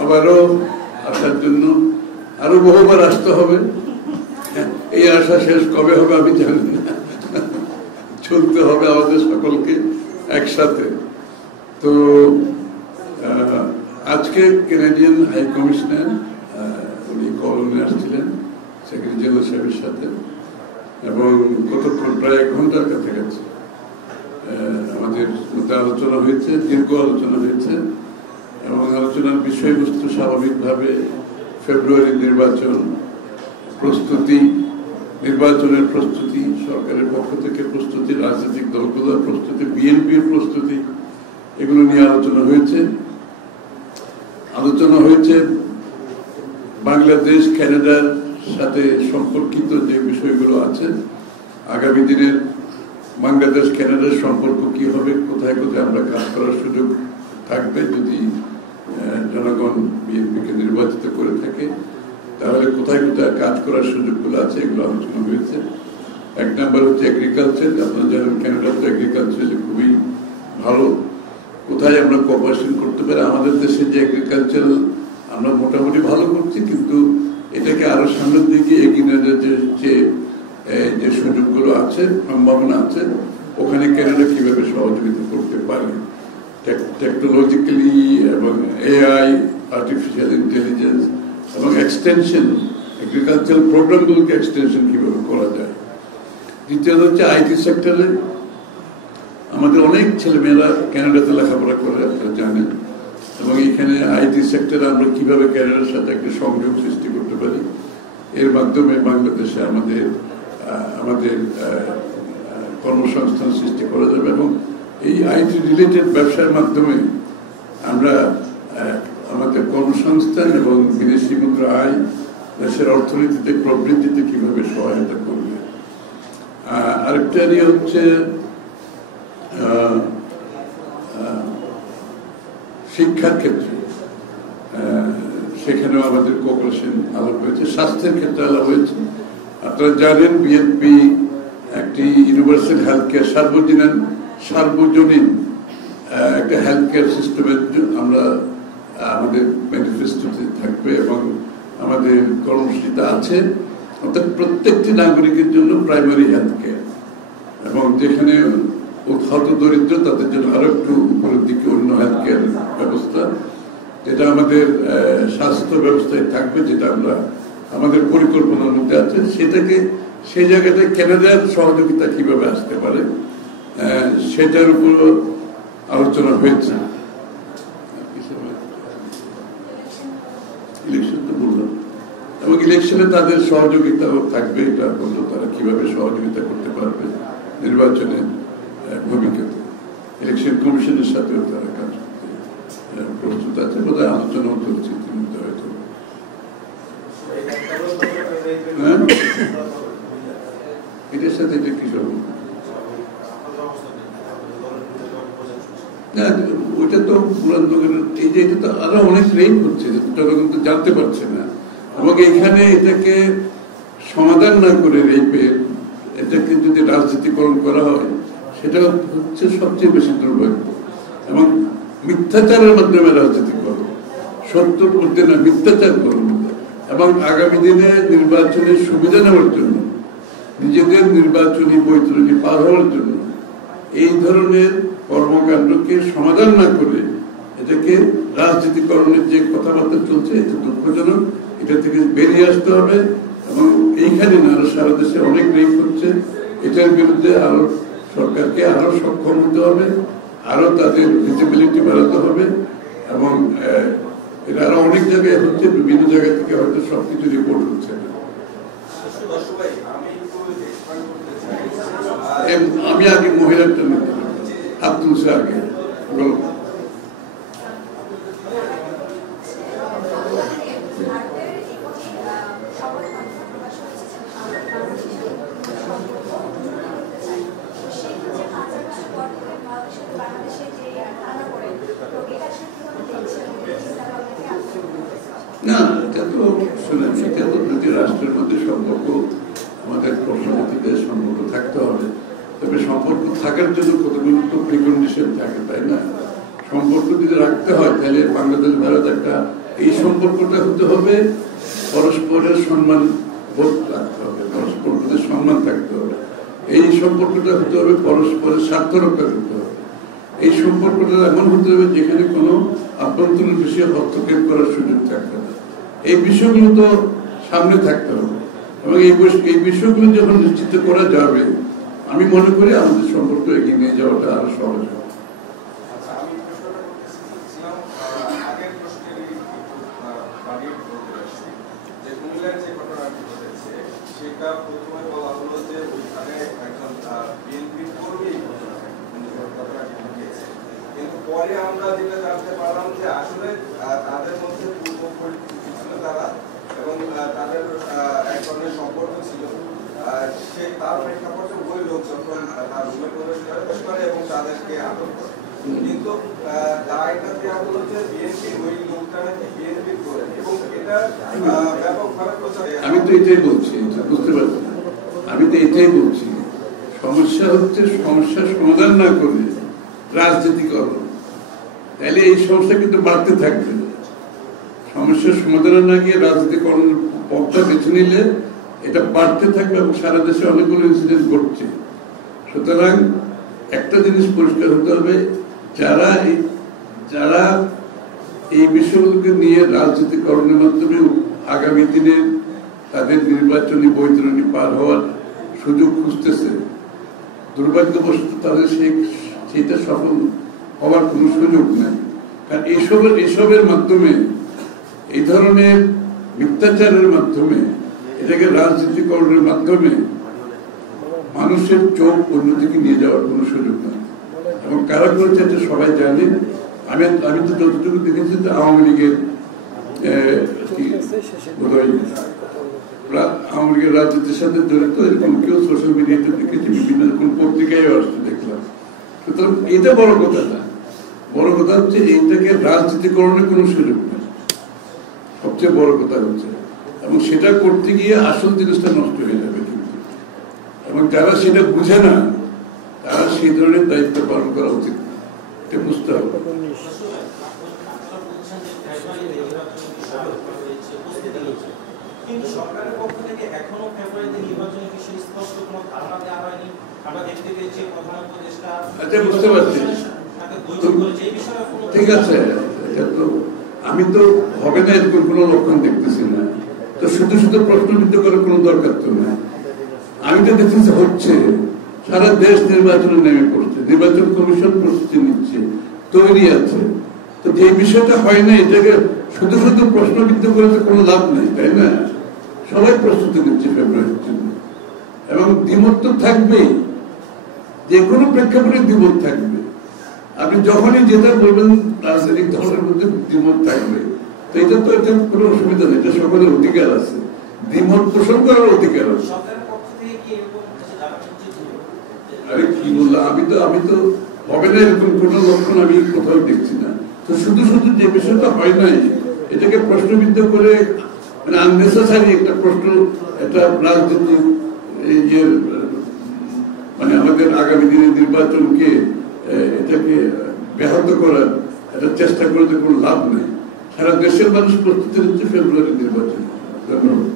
আবারও আসার জন্য আরো বহুবার আসতে হবে। এই আশা শেষ কবে হবে আমি জানি না, চলতে হবে আমাদের সকলকে একসাথে। তো আজকে কানাডিয়ান হাই কমিশনার উনি কলমে আসছিলেন সেক্রেটারি জেনারেল সাহেবের সাথে, এবং কতক্ষণ প্রায় 1 ঘন্টার কাছাকাছি আমাদের মধ্যে আলোচনা হয়েছে, দীর্ঘ আলোচনা হয়েছে, এবং আলোচনার বিষয়বস্তু স্বাভাবিকভাবে ফেব্রুয়ারির নির্বাচন প্রস্তুতি, নির্বাচনের প্রস্তুতি, সরকারের পক্ষ থেকে প্রস্তুতি, রাজনৈতিক দলগুলোর প্রস্তুতি, বিএনপির প্রস্তুতি, এগুলো নিয়ে আলোচনা হয়েছে। আলোচনা হয়েছে বাংলাদেশ কানাডার সাথে সম্পর্কিত যে বিষয়গুলো আছে, আগামী দিনের বাংলাদেশ কানাডার সম্পর্ক কি হবে, কোথায় কোথায় আমরা কাজ করার সুযোগ থাকবে যদি জনগণ বিএনপিকে নির্বাচিত করে থাকে, তাহলে কোথায় কোথায় কাজ করার সুযোগগুলো আছে, এগুলো আলোচনা হয়েছে। 1 নম্বর হচ্ছে এগ্রিকালচার। আপনারা জানেন কানাডা তো এগ্রিকালচারে খুবই ভালো, কোথায় আমরা কোঅপারেশন করতে পারি। আমাদের দেশে যে এগ্রিকালচার আমরা মোটামুটি ভালো করছি, কিন্তু এটাকে আরো সামনের দিকে এগিয়ে নিয়ে যে সুযোগগুলো আছে, সম্ভাবনা আছে, ওখানে কানাডা কিভাবে সহযোগিতা করতে পারে টেকনোলজিক্যালি, এবং এআই, আর্টিফিশিয়াল ইন্টেলিজেন্স, এবং এক্সটেনশন, এগ্রিকালচারাল প্রোগ্রামগুলোকে এক্সটেনশন কিভাবে করা যায়। দ্বিতীয়ত হচ্ছে আইটি সেক্টরে আমাদের অনেক ছেলেমেয়েরা কানাডাতে লেখাপড়া করে, আপনারা জানেন, এবং এখানে আইটি সেক্টরে আমরা কিভাবে কানাডার সাথে একটা সংযোগ সৃষ্টি করতে পারি, এর মাধ্যমে বাংলাদেশে আমাদের কর্মসংস্থান সৃষ্টি করা যাবে, এবং এই আইটি রিলেটেড ব্যবসার মাধ্যমে আমরা আমাদের কর্মসংস্থান এবং বিদেশি মুদ্রা আয় দেশের অর্থনীতিতে প্রবৃদ্ধিতে কিভাবে সহায়তা করবে। আরেকটা নিয়ে হচ্ছে শিক্ষার ক্ষেত্রে, সেখানেও আমাদের কোঅপারেশন আলাপ হয়েছে। স্বাস্থ্যের ক্ষেত্রে আলাপ হয়েছে। আপনারা জানেন বিএনপি একটি ইউনিভার্সাল হেলথ কেয়ার, সার্বজনীন একটা হেলথ কেয়ার সিস্টেমের আমরা আমাদের ম্যানিফেস্টোতে থাকবে, এবং আমাদের কর্মসূচিতে আছে, অর্থাৎ প্রত্যেকটি নাগরিকের জন্য প্রাইমারি হেলথ কেয়ার, এবং যেখানে হত দরিদ্র তাদের জন্য আরো একটু উপরের দিকে অন্য হেলথ কেয়ার ব্যবস্থা, যেটা আমাদের স্বাস্থ্য ব্যবস্থায় থাকবে, যেটা আমরা আমাদের পরিকল্পনার মধ্যে আছে। সেটাকে সেই জায়গাতে কানাডার সহযোগিতা কিভাবে আসতে পারে সেটার উপর আলোচনা হয়েছে। ইলেকশন তো বললাম, এবং ইলেকশনে তাদের সহযোগিতাও থাকবে, এটা বললো তারা কিভাবে সহযোগিতা করতে পারবে নির্বাচনের ভূমিকাতে। ইলেকশন কমিশনের সাথেও তারা কাজ করতে প্রস্তুত আছে, বোধহয় আলোচনাও চলছে ইতিমধ্যে হয়তো। হ্যাঁ, এটার সাথে এটা কি সব না, ওইটা তো এই যে এটা তো আরো অনেক রেপ হচ্ছে, জনগণ তো জানতে পারছে না, এবং এখানে এটাকে সমাধান না করে রেপের এটাকে যদি রাজনীতিকরণ করা হয়, সেটা হচ্ছে সবচেয়ে বেশি দুর্ভাগ্য। এবং মিথ্যাচারের মাধ্যমে রাজনীতি করো, সত্যর মধ্যে না মিথ্যাচার করো, এবং আগামী দিনে নির্বাচনের সুবিধা নেওয়ার জন্য, নিজেদের নির্বাচনী বৈতরণী পার হওয়ার জন্য এই ধরনের কর্মকাণ্ডকে সমাধান না করে এটাকে রাজনীতিকরণের যে কথাবার্তা চলছে, এটা দুঃখজনক। এটা থেকে বেরিয়ে আসতে হবে, এবং এইখানে না আরো সারা দেশে অনেক রেপ হচ্ছে, এটার বিরুদ্ধে আরো সরকারকে আরো সক্ষম হতে হবে, আরো তাদের ভিজিবিলিটি বাড়াতে হবে, এবং এটা আরো অনেক জায়গায় হচ্ছে, বিভিন্ন জায়গা থেকে হয়তো সবকিছু রিপোর্ট হচ্ছে না। আমি আগে মহিলাটা নিতে হাত তুলছে আগে না, এটা তো শুনেন, এটা তো দুটি রাষ্ট্রের মধ্যে সম্পর্ক, আমাদের প্রশ্নপতিদের সম্পর্ক থাকতে হবে। তবে সম্পর্ক থাকার জন্য কতগুলো তো প্রিকন্ডিশন থাকে, তাই না? সম্পর্ক যদি রাখতে হয় তাহলে বাংলাদেশ ভারত একটা এই সম্পর্কটা হতে হবে পরস্পরের সম্মান বোধ রাখতে হবে, পরস্পর প্রতি সম্মান থাকতে হবে। এই সম্পর্কটা হতে হবে পরস্পরের স্বার্থ রক্ষা করতে হবে। এই সম্পর্কটা এমন হতে হবে যেখানে কোনো আভ্যন্তরীণ বিষয়ে হস্তক্ষেপ করার সুযোগ থাকবে না। এই বিষয়গুলো তো সামনে থাকতে হবে এবং এই বিষয়গুলো যখন নিশ্চিত করা যাবে, আমি মনে করি আমাদের সম্পর্ক এগিয়ে নিয়ে যাওয়াটা আরো সহজ হবে। পরে আমরা যেটা জানতে পারলাম যে আসলে তাদের মধ্যে পূর্ব পরিচিতি ছিল তারা এবং তাদের এক ধরনের সম্পর্ক ছিল। সেই তার প্রেক্ষাপটে ওই লোক যখন তার রুমে প্রবেশ করে এবং তাদেরকে আটক করে, কিন্তু দায়টা দেওয়া হলো যে বিএনপি ওই লোকটা নাকি বিএনপি করে এবং এটা ব্যাপকভাবে প্রচার। আমি তো এটাই বলছি, বুঝতে পারছি, আমি তো এটাই বলছি, সমস্যা হচ্ছে সমস্যার সমাধান না করলে রাজনীতি করো, তাহলে এই সমস্যা কিন্তু বাড়তে থাকবে। সমস্যার সমাধান না গিয়ে রাজনীতিকরণের পথটা বেছে নিলে এটা বাড়তে থাকবে এবং সারা দেশে অনেকগুলো ইনসিডেন্ট ঘটছে। সুতরাং একটা জিনিস পরিষ্কার হতে হবে, যারা এই বিষয়গুলোকে নিয়ে রাজনীতিকরণের মাধ্যমে আগামী দিনে তাদের নির্বাচনী বৈতরণী পার হওয়ার সুযোগ খুঁজতেছে, দুর্ভাগ্যবশত তাদের সেইটা সফল হওয়ার কোনো সুযোগ নেই। কারণ এইসবের মাধ্যমে, এই ধরনের মিথ্যাচারের মাধ্যমে, এটাকে রাজনীতিকরণের মাধ্যমে মানুষের চোখ অন্যদিকে নিয়ে যাওয়ার কোনো সুযোগ নেই। এবং কারা করেছে এটা সবাই জানে। আমি তো যতটুকু দেখেছি আওয়ামী লীগের রাজনীতির সাথে জড়িত এরকম কেউ সোশ্যাল মিডিয়াতে দেখেছি, বিভিন্ন রকম পত্রিকায় আসছে দেখলাম। সুতরাং এটা বড় কথা না, বড় কথা হচ্ছে এইটাকে রাজনীতিকরণের কোনো সুযোগ নেই, সবচেয়ে বড় কথা হচ্ছে। এবং সেটা করতে গিয়ে আসল জিনিসটা নষ্ট হয়ে যাবে কিন্তু। এবং যারা সেটা বুঝে না তারা সেই ধরনের দায়িত্ব পালন করা উচিত, এটা বুঝতে হবে। কিন্তু সরকারের পক্ষ থেকে এখনো ফেব্রুয়ারিতে নির্বাচনের বিষয়ে স্পষ্ট কোনো ধারণা দেওয়া হয়নি। আমরা দেখতে পেয়েছি প্রধান উপদেষ্টা, আচ্ছা বুঝতে পারছি, ঠিক আছে। আমি তো হবে না এরকম কোনো লক্ষণ দেখতেছি না, তো শুধু শুধু প্রশ্নবিদ্ধ করার কোনো দরকার তো না। আমি তো দেখতেছি হচ্ছে, সারা দেশ নির্বাচনে নেমে পড়ছে, নির্বাচন কমিশন প্রস্তুতি নিচ্ছে, তৈরি আছে। তো যে বিষয়টা হয় না এটাকে শুধু শুধু প্রশ্নবিদ্ধ করে তো কোনো লাভ নেই, তাই না? সবাই প্রস্তুতি নিচ্ছে ফেব্রুয়ারির জন্য এবং দ্বিমত তো থাকবেই, যে কোনো প্রেক্ষাপটে দ্বিমত থাকবে। আপনি যখনই যেটা বলবেন রাজনৈতিক দলের মধ্যে দ্বিমত থাকবে, তো এটা কোনো অসুবিধা নেই, এটা সকলের অধিকার আছে, দ্বিমত পোষণ করার অধিকার আছে। আরে কি বললাম, আমি তো হবে না এরকম কোন লক্ষণ আমি কোথাও দেখছি না। তো শুধু শুধু যে বিষয়টা হয় নাই এটাকে প্রশ্নবিদ্ধ করে, মানে আননেসেসারি একটা প্রশ্ন, একটা রাজনীতি মানে আমাদের আগামী দিনের নির্বাচনকে এটাকে ব্যাহত করার একটা চেষ্টা করতে কোনো লাভ নেই। সারা দেশের মানুষ প্রস্তুতি নিচ্ছে ফেব্রুয়ারি নির্বাচন। ধন্যবাদ।